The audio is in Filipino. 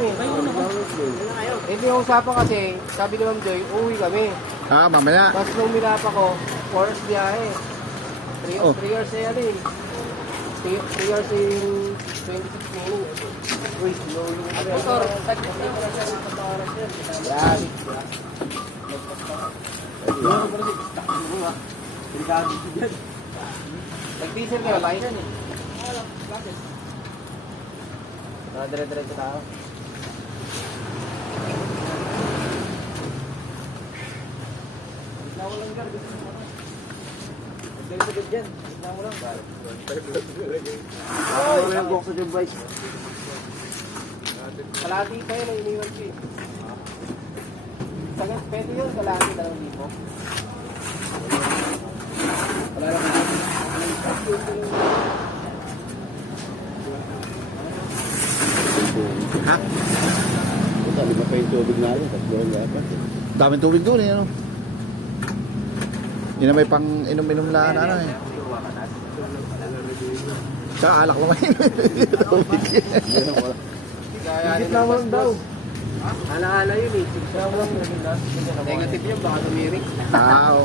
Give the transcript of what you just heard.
eh. Hindi yung usapan kasi, sabi ni Ma'am Joy, uwi kami. Mamaya. Tapos nung minapa ko, 4 hours biyahe. 3 Oh. hours na yan eh. 3 hours in 26 minutes. Uy, slow yung motor. Yan. Nag-diesel ka ba? Yan eh. Dire-diretso tao. Gitna mo lang ka. Gitna dyan. Gitna mo lang. Ay, walang box sa device. Kalati pa yun, iniwan ko eh. Pwede yun, kalati 2,000. Wala lang ako. Ha? Ito, lima pa yung tubig na rin. Tatlo ang dapat. Daming tubig doon eh, ano? Yun na may pang inom-inom na ano eh. Tsaka alak lang kayo. Tubig. Gitna mo lang daw. Ala-ala yun eh. Gitna mo lang. Negative yun, baka tumirik. Oo.